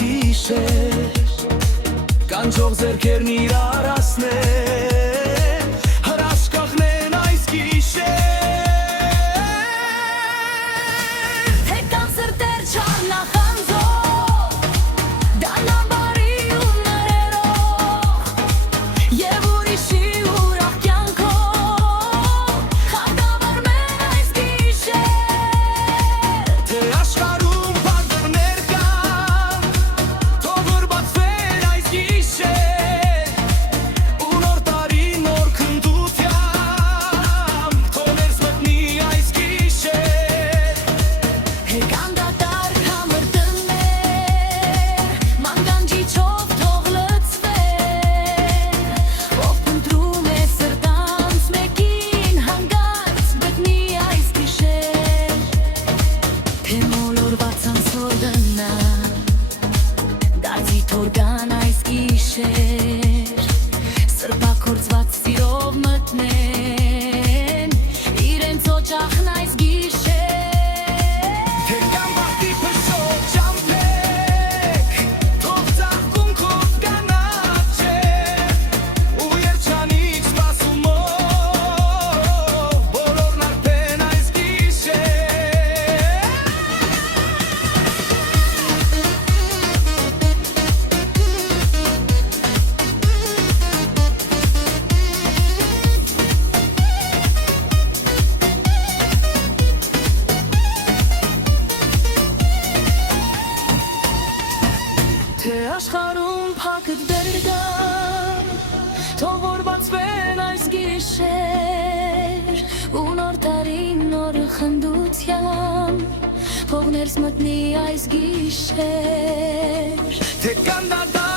գիշեր Կանչող ձեռքերն իրար ասնեն Հրաշ կախնեն այս գիշեր Հեկան սրտեր չառնախանձով Դանաբարի ու նրերով Եվ ուրիշի ուրախ կյանքով Խանդավառնեն այս գիշեր Թե աշխարհում բարձրներ կան Թող որ բացվեն այս գիշեր Ու նոր տարի նոր քննությամբ Թող ներս մտնի այս գիշեր Հեկան դատարկ համր տներ Մանգանջիչով թող լծվեն Ով փնտրում է սրտանց մեկին Հանգած մտնի այս գիշեր Թե մոլորված անցոր դնան Դարձի թորգան այս գիշեր Սրբակործված սիրով մտնեն Իրենց օջախն այս գիշեր Թե կամ բախտի փշոտ ճամփեք Թող ծաղկունքով կանաչեն Ու երջանիկ սպասումով Բոլորն արթեն այս գիշեր Թե աշխարհում փակդ դեր կան Թող որ բացվեն այս գիշեր Ու նոր տարի նոր խնդությամբ Թող ներս մտնի այս գիշեր Թե կան դատարկ